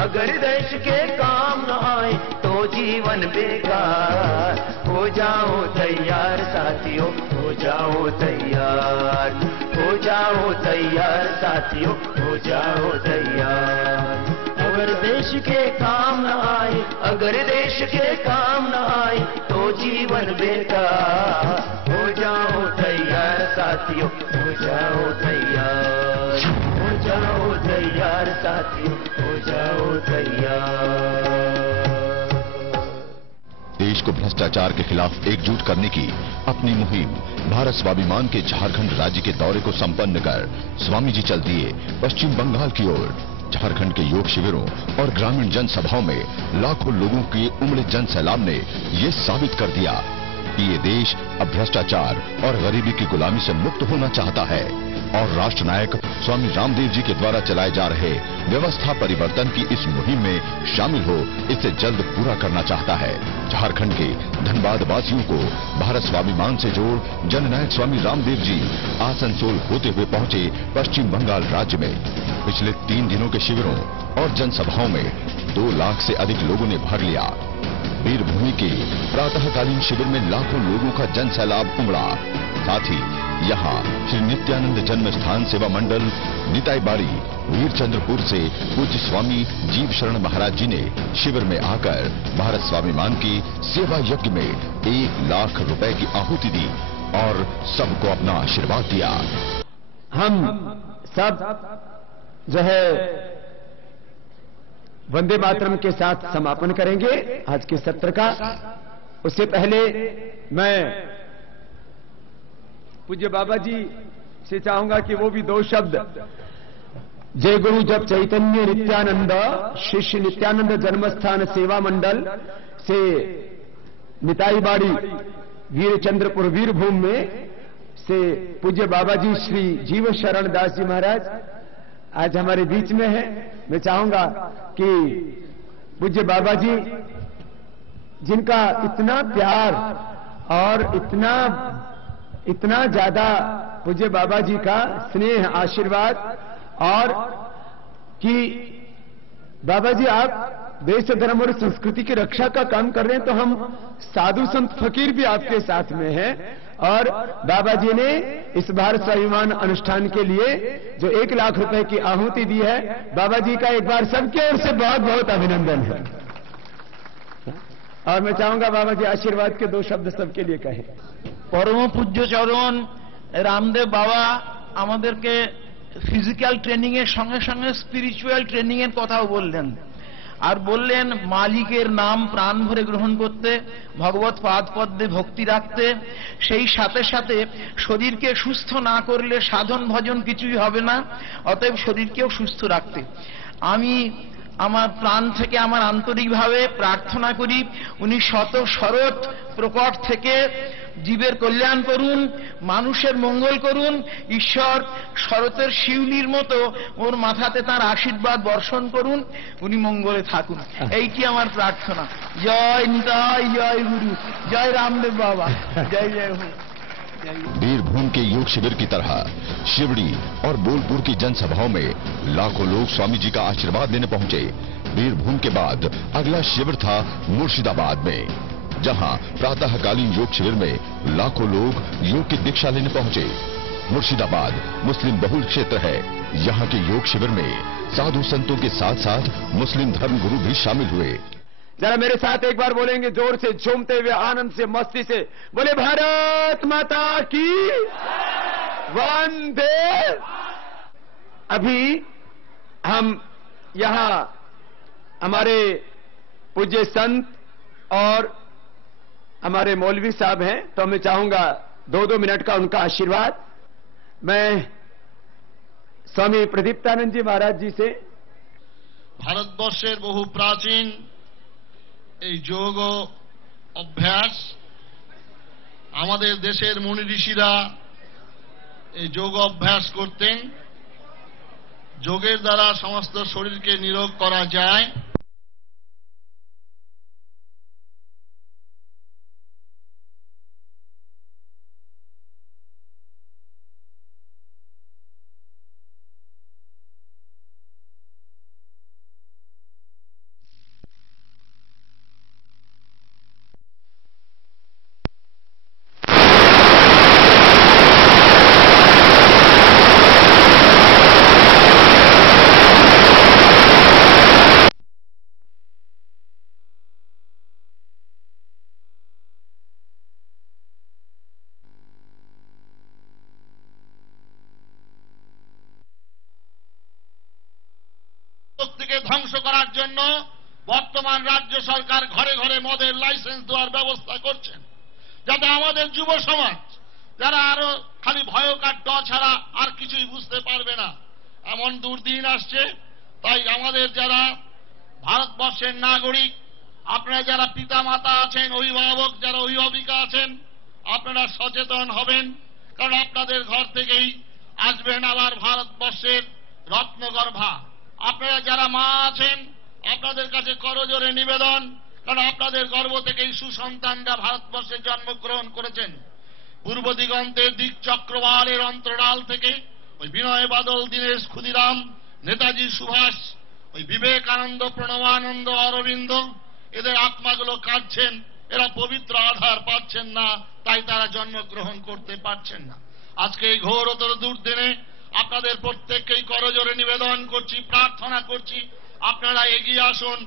अगर देश के काम न आए तो जीवन बेकार। हो जाओ तैयार साथियों, हो जाओ तैयार, हो जाओ तैयार साथियों, हो जाओ तैयार। अगर देश के काम न आए, अगर देश के काम न आए तो जीवन बेकार। हो जाओ तैयार साथियों, हो जाओ तैयार, हो जाओ तैयार साथियों, हो जाओ तैयार। देश को भ्रष्टाचार के खिलाफ एकजुट करने की अपनी मुहिम भारत स्वाभिमान के झारखंड राज्य के दौरे को संपन्न कर स्वामी जी चल दिए पश्चिम बंगाल की ओर। झारखंड के योग शिविरों और ग्रामीण जनसभाओं में लाखों लोगों के उमड़े जन सैलाब ने ये साबित कर दिया कि ये देश अब भ्रष्टाचार और गरीबी की गुलामी से मुक्त होना चाहता है और राष्ट्र नायक स्वामी रामदेव जी के द्वारा चलाए जा रहे व्यवस्था परिवर्तन की इस मुहिम में शामिल हो इसे जल्द पूरा करना चाहता है। झारखंड के धनबाद वासियों को भारत स्वाभिमान से जोड़ जननायक स्वामी रामदेव जी आसनसोल होते हुए पहुंचे पश्चिम बंगाल राज्य में। पिछले 3 दिनों के शिविरों और जनसभाओं में 2 लाख से अधिक लोगों ने भाग लिया। वीरभूमि के प्रातःकालीन शिविर में लाखों लोगों का जन सैलाब उमड़ा। साथ ही यहाँ श्री नित्यानंद जन्म स्थान सेवा मंडल निताईबाड़ी वीरचंद्रपुर से पूज्य स्वामी जीव शरण महाराज जी ने शिविर में आकर भारत स्वाभिमान की सेवा यज्ञ में 1 लाख रुपए की आहुति दी और सबको अपना आशीर्वाद दिया। हम सब जो है वंदे मातरम के साथ समापन करेंगे आज के सत्र का। उससे पहले मैं पूज्य बाबा जी से चाहूंगा कि वो भी 2 शब्द जय गुरु जब चैतन्य नित्यानंद शिष्य नित्यानंद जन्मस्थान सेवा मंडल से निताईबाड़ी वीरचंद्रपुर वीरभूमि में से पूज्य बाबा जी श्री जीव शरण दास जी महाराज आज हमारे बीच में है। मैं चाहूंगा कि पूज्य बाबा जी जिनका इतना प्यार और इतना ज्यादा पूज्य बाबा जी का स्नेह आशीर्वाद और कि बाबा जी आप देश धर्म और संस्कृति की रक्षा का काम कर रहे हैं तो हम साधु संत फकीर भी आपके साथ में हैं और बाबा जी ने इस भारत स्वाभिमान अनुष्ठान के लिए जो 1 लाख रुपए की आहुति दी है, बाबा जी का एक बार सबकी ओर से बहुत बहुत अभिनंदन है। और मैं चाहूंगा बाबा जी आशीर्वाद के 2 शब्द सबके लिए कहें। परम पूज्य चरण रामदेव बाबा আমাদেরকে ফিজিক্যাল ট্রেনিং এর সঙ্গে সঙ্গে স্পিরিচুয়াল ট্রেনিং এর কথাও বললেন আর বললেন মালিকের নাম প্রাণ ভরে গ্রহণ করতে, ভগবত পাদ পদ্মে ভক্তি রাখতে, সেই সাথে সাথে শরীরকে সুস্থ না করলে সাধন ভজন কিছুই হবে না, অতএব শরীরকেও সুস্থ রাখতে। আমি আমার প্রাণ থেকে আমার আন্তরিকভাবে প্রার্থনা করি উনি শত শরৎ প্রকট থেকে জীবের কল্যাণ করুন, মানুষের মঙ্গল করুন, ঈশ্বর শরতের শিউলির মতো ওর মাথাতে তার আশীর্বাদ বর্ষণ করুন, উনি মঙ্গলে থাকুন, এইটি আমার প্রার্থনা। জয় নিতাই, জয় গুরু, জয় রামদেव बाबा, जय जय हो। वीरभूमि के योग शिविर की तरह शिवड़ी और बोलपुर की जनसभाओं में लाखों लोग स्वामी जी का आशीर्वाद लेने पहुंचे। वीरभूमि के बाद अगला शिविर था मुर्शिदाबाद में, जहां प्रातःकालीन योग शिविर में लाखों लोग योग की दीक्षा लेने पहुंचे। मुर्शिदाबाद मुस्लिम बहुल क्षेत्र है। यहां के योग शिविर में साधु संतों के साथ साथ मुस्लिम धर्म गुरु भी शामिल हुए। जरा मेरे साथ एक बार बोलेंगे जोर से, झूमते हुए, आनंद से, मस्ती से, बोले भारत माता की वंदे। अभी हम यहां हमारे पूज्य संत और हमारे मौलवी साहब हैं, तो मैं चाहूंगा 2-2 मिनट का उनका आशीर्वाद। मैं स्वामी प्रदीप्तानंद जी महाराज जी से ভারতবর্ষের বহু প্রাচীন এই যোগ অভ্যাস, আমাদের দেশের মুনি ঋষিরা এই যোগ অভ্যাস করতেন। যোগের দ্বারা সমস্ত শরীরকে নিরোগ করা যায়। ধ্বংস করার জন্য বর্তমান রাজ্য সরকার ঘরে ঘরে মদের লাইসেন্স দেওয়ার ব্যবস্থা করছেন, যাতে আমাদের যুব সমাজ যারা আরো খালি ভয়কার ড ছাড়া আর কিছুই বুঝতে পারবে না, এমন দুর্দিন আসছে। তাই আমাদের যারা ভারতবর্ষের নাগরিক, আপনারা যারা পিতা মাতা আছেন, অভিভাবক যারা অভিভাবিকা আছেন, আপনারা সচেতন হবেন, কারণ আপনাদের ঘর থেকেই আসবেন আবার ভারতবর্ষের রত্নগর্ভা। আপনারা যারা মা আছেন, আপনাদের কাছে করজোড়ে নিবেদন, কারণ আপনাদের গর্ভ থেকেই সুসন্তানরা ভারতবর্ষে জন্মগ্রহণ করেছেন। পূর্ব দিগন্তের দিক চক্রবালের অন্তরাল থেকে ওই বিনয় বাদল, দীনেশ ক্ষুদিরাম, নেতাজি সুভাষ, ওই বিবেকানন্দ, প্রণবানন্দ, অরবিন্দ, এদের আত্মাগুলো কাঁদছেন। এরা পবিত্র আধার পাচ্ছেন না, তাই তারা জন্মগ্রহণ করতে পারছেন না। আজকে এই ঘোরতর দুর্দিনে আপনাদের প্রত্যেককেই করজোড়ে নিবেদন করছি, প্রার্থনা করছি, আপনারা এগিয়ে আসুন।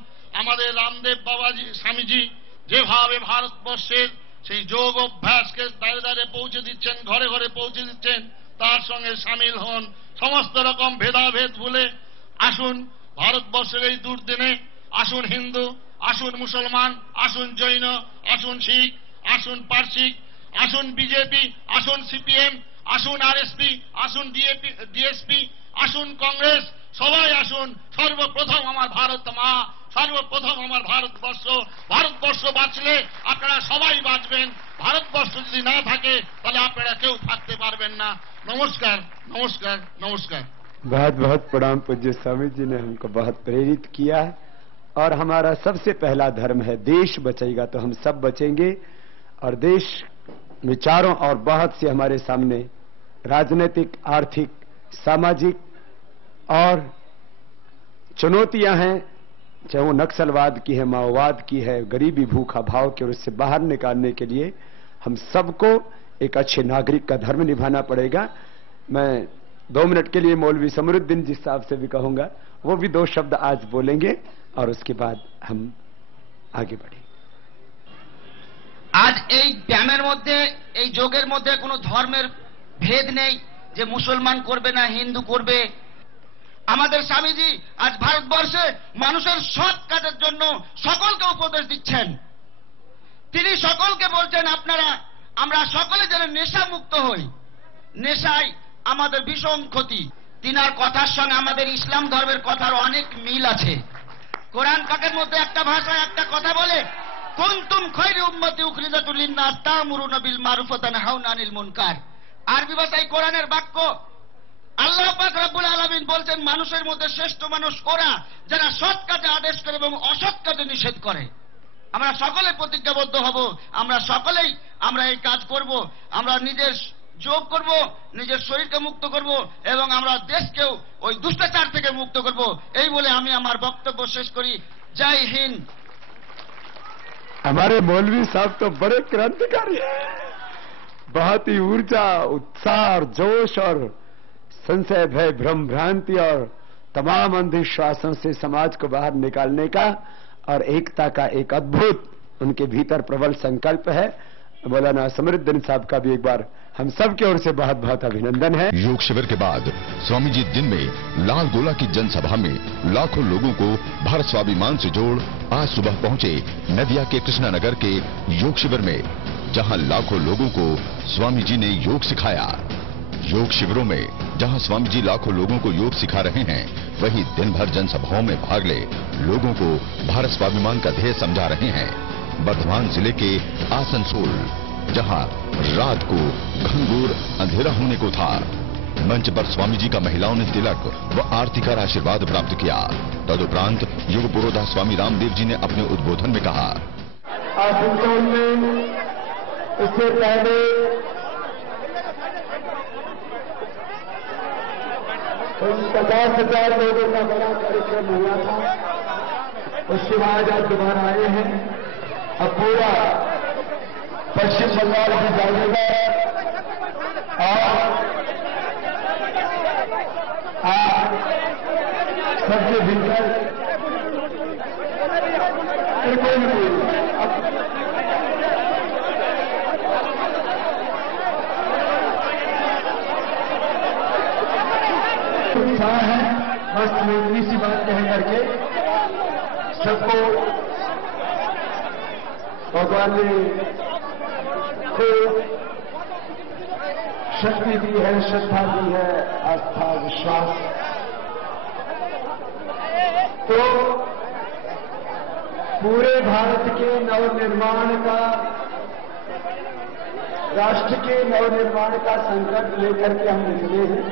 আমাদের রামদেব বাবাজি, স্বামীজি যেভাবে ভারতবর্ষের সেই যোগ অভ্যাসকে দাঁড়ে দাঁড়ে পৌঁছে দিচ্ছেন, ঘরে ঘরে পৌঁছে দিচ্ছেন, তার সঙ্গে সামিল হন। সমস্ত রকম ভেদাভেদ ভুলে আসুন ভারতবর্ষের এই দুর্দিনে। আসুন হিন্দু, আসুন মুসলমান, আসুন জৈন, আসুন শিখ, আসুন পার্সিক, আসুন বিজেপি, আসুন সিপিএম, আসুন আরএসপি, আসুন ডিএসপি, আসুন কংগ্রেস, সবাই আসুন। সর্বপ্রথম আমার ভারত মা, সর্বপ্রথম আমার ভারতবর্ষ। ভারতবর্ষ বাঁচলে আপনারা সবাই বাঁচবেন, ভারতবর্ষ যদি না থাকে তাহলে আপনারা কেউ থাকতে পারবেন না। নমস্কার, নমস্কার, নমস্কার। बहुत बहुत प्रणाम। पूज्य स्वामी जी ने हमको बहुत प्रेरित किया है, और हमारा सबसे पहला धर्म है देश बचेगा तो हम सब बचेंगे। और देश में चारों और बहुत से हमारे सामने राजनीतिक, आर्थिक, सामाजिक और चुनौतियां हैं, चाहे वो नक्सलवाद की है, माओवाद की है, गरीबी, भूखा भाव की, और उससे बाहर निकालने के लिए हम सबको एक अच्छे नागरिक का धर्म निभाना पड़ेगा। मैं 2 मिनट के लिए मौलवी समरुद्दीन जी साहब से भी कहूंगा, वो भी 2 शब्द आज बोलेंगे और उसके बाद हम आगे बढ़ेंगे। আজ এই ব্যায়ামের মধ্যে, এই যোগের মধ্যে কোনো ধর্মের ভেদ নেই যে মুসলমান করবে না হিন্দু করবে। আমাদের স্বামীজি আজ ভারতবর্ষে মানুষের সৎ কাজের জন্য সকলকে উপদেশ দিচ্ছেন। তিনি সকলকে বলছেন আমরা সকলে যেন নেশা মুক্ত হই। নেশায় আমাদের ভীষণ ক্ষতি। তিনার কথার সঙ্গে আমাদের ইসলাম ধর্মের কথার অনেক মিল আছে। কোরআন পাকের মধ্যে একটা ভাষায় একটা কথা বলে, কুনতুম খায়রা উম্মতি উখরিজাতুল লিন্নাস তা'মুরুনা বিল মারুফ ওয়া তানহাউনা আনিল মুনকার। আরবি ভাষায় কোরআনের বাক্য। আল্লাহ পাক রব্বুল আলামিন বলছেন মানুষের মধ্যে শ্রেষ্ঠ মানুষ ওরা যারা সৎ কাজে আদেশ করে এবং অসৎ কাজে নিষেধ করে। আমরা সকলে প্রতিজ্ঞাবদ্ধ হব, আমরা সকলেই আমরা এই কাজ করব। আমরা নিজের যোগ করব, নিজের শরীরকে মুক্ত করব এবং আমরা দেশকেও ওই দুষ্টাচার থেকে মুক্ত করব। এই বলে আমি আমার বক্তব্য শেষ করি। জয় হিন্দ। हमारे मौलवी साहब तो बड़े क्रांतिकारी हैं, बहुत ही ऊर्जा, उत्साह और जोश और संशय, भय, भ्रम, भ्रांति और तमाम अंधविश्वासों से समाज को बाहर निकालने का और एकता का एक अद्भुत उनके भीतर प्रबल संकल्प है। मौलाना समरुद्दीन साहब का भी एक बार हम सब की ओर से बहुत बहुत अभिनंदन है। योग शिविर के बाद स्वामी जी दिन में लाल गोला की जनसभा में लाखों लोगों को भारत स्वाभिमान से जोड़ आज सुबह पहुंचे नदिया के कृष्णानगर के योग शिविर में, जहां लाखों लोगों को स्वामी जी ने योग सिखाया। योग शिविरों में जहां स्वामी जी लाखों लोगों को योग सिखा रहे हैं, वहीं दिन भर जनसभाओं में भाग ले लोगों को भारत स्वाभिमान का ध्येय समझा रहे हैं। बर्धमान जिले के आसनसोल, जहां रात को घनघोर अंधेरा होने को था, मंच पर स्वामी जी का महिलाओं ने तिलक व आरती कर आशीर्वाद प्राप्त किया। तदुपरांत योग पुरोधा स्वामी रामदेव जी ने अपने उद्बोधन में कहा, आसनसोल में इससे पहले 50,000 लोगों का बड़ा कार्यक्रम हुआ था, उसके बाद आज दोबारा आए हैं। अब पूरा पश्चिम बंगाल की जागेगा और आप सबके भीतर उत्साह है। बस सी बात कह करके सबको भगवान ने खूब शक्ति दी है, श्रद्धा दी है, आस्था विश्वास। तो पूरे भारत के नवनिर्माण का, राष्ट्र के नवनिर्माण का संकल्प लेकर के हम निकले हैं।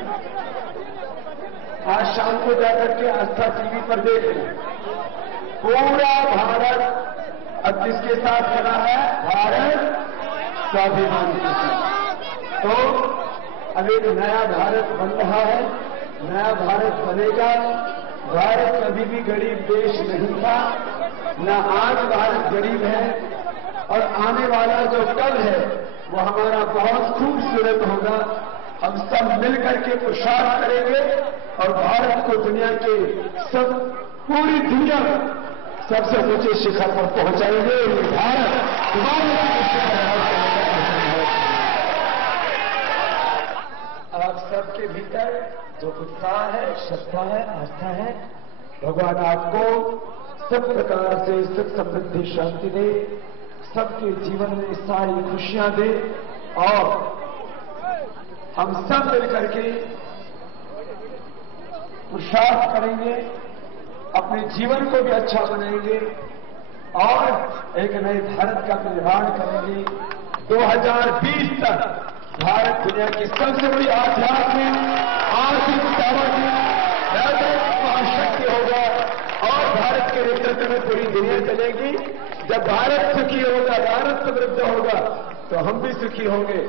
आज शाम को जाकर के आस्था टीवी पर देख रहे हैं, पूरा भारत अब किसके साथ खड़ा है? भारत स्वाभिमान के साथ। तो अब एक नया भारत बन रहा है, नया भारत बनेगा। भारत कभी भी गरीब देश नहीं था, न आज भारत गरीब है, और आने वाला जो कल है वो हमारा बहुत खूबसूरत होगा। हम सब मिलकर के पुरुषार्थ करेंगे और भारत को दुनिया के सब, पूरी दुनिया में सबसे ऊंचे शिखर पर पहुंचाएंगे। भारत आप सबके भीतर जो उत्साह है, श्रद्धा है, आस्था है, भगवान आपको सब प्रकार से सुख समृद्धि शांति दे, सबके जीवन में सारी खुशियां दे, और हम सब मिलकर के पुरुषार्थ करेंगे, अपने जीवन को भी अच्छा बनाएंगे और एक नए भारत का निर्माण करेंगे। 2020 तक भारत दुनिया की सबसे बड़ी आध्यात्मिक, आर्थिक, सामाजिक, राजनीतिक महाशक्ति होगा और भारत के नेतृत्व में पूरी दुनिया चलेगी। जब भारत सुखी होगा, भारत समृद्ध होगा, तो हम भी सुखी होंगे।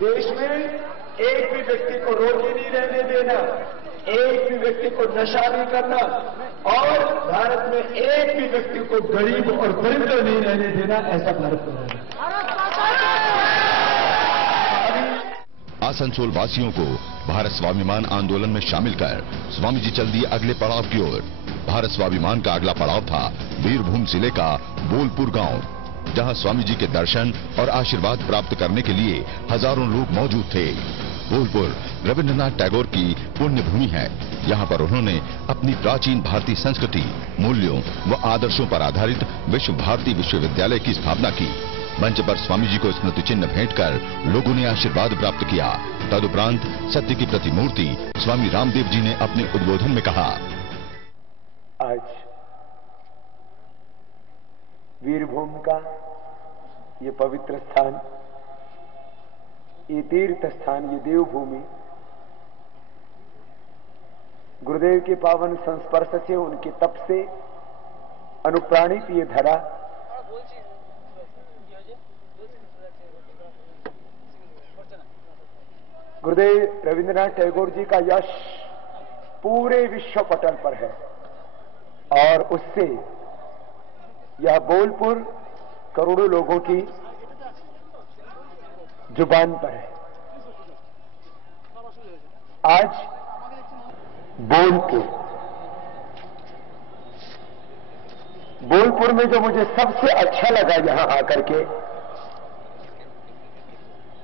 देश में एक भी व्यक्ति को रोगी नहीं रहने देना, एक भी व्यक्ति को नशा नहीं करना, और भारत में एक भी व्यक्ति को गरीब और दरिद्र नहीं रहने देना, ऐसा भारत बनाना। आसनसोल वासियों को भारत स्वाभिमान आंदोलन में शामिल कर स्वामी जी चल दिए अगले पड़ाव की ओर। भारत स्वाभिमान का अगला पड़ाव था वीरभूम जिले का बोलपुर गांव, जहां स्वामी जी के दर्शन और आशीर्वाद प्राप्त करने के लिए हजारों लोग मौजूद थे। बोलपुर रविंद्रनाथ टैगोर की पुण्य भूमि है। यहाँ पर उन्होंने अपनी प्राचीन भारतीय संस्कृति, मूल्यों व आदर्शों पर आधारित विश्व भारती विश्वविद्यालय की स्थापना की। मंच पर स्वामी जी को स्मृति चिन्ह भेंट कर लोगों ने आशीर्वाद प्राप्त किया। तदुपरांत सत्य की प्रतिमूर्ति स्वामी रामदेव जी ने अपने उद्बोधन में कहा, आज वीरभूम का ये पवित्र स्थान, ये तीर्थ स्थान, ये देवभूमि, गुरुदेव के पावन संस्पर्श से, उनके तप से अनुप्राणित ये धरा गुरुदेव रविंद्रनाथ टैगोर जी का यश पूरे विश्व पटल पर है, और उससे यह बोलपुर करोड़ों लोगों की जुबान पर है। आज बोलपुर में जो मुझे सबसे अच्छा लगा यहां आकर के,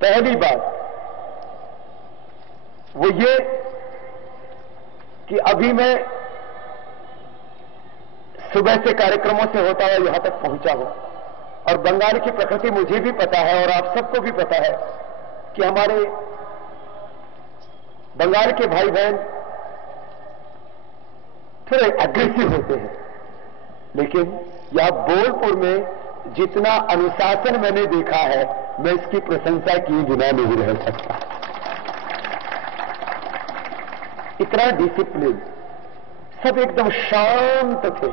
पहली बात वो ये कि अभी मैं सुबह से कार्यक्रमों से होता हुआ यहां तक पहुंचा हूं, और बंगाल की प्रकृति मुझे भी पता है और आप सबको भी पता है कि हमारे बंगाल के भाई बहन थोड़े अग्रेसिव होते हैं, लेकिन यह बोलपुर में जितना अनुशासन मैंने देखा है, मैं इसकी प्रशंसा किए बिना नहीं रह सकता। इतना डिसिप्लिन, सब एकदम शांत थे।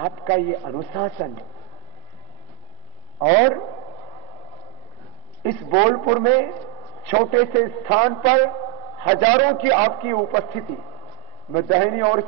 आपका ये अनुशासन, और इस बोलपुर में छोटे से स्थान पर हजारों की आपकी उपस्थिति, मैं दाहिनी ओर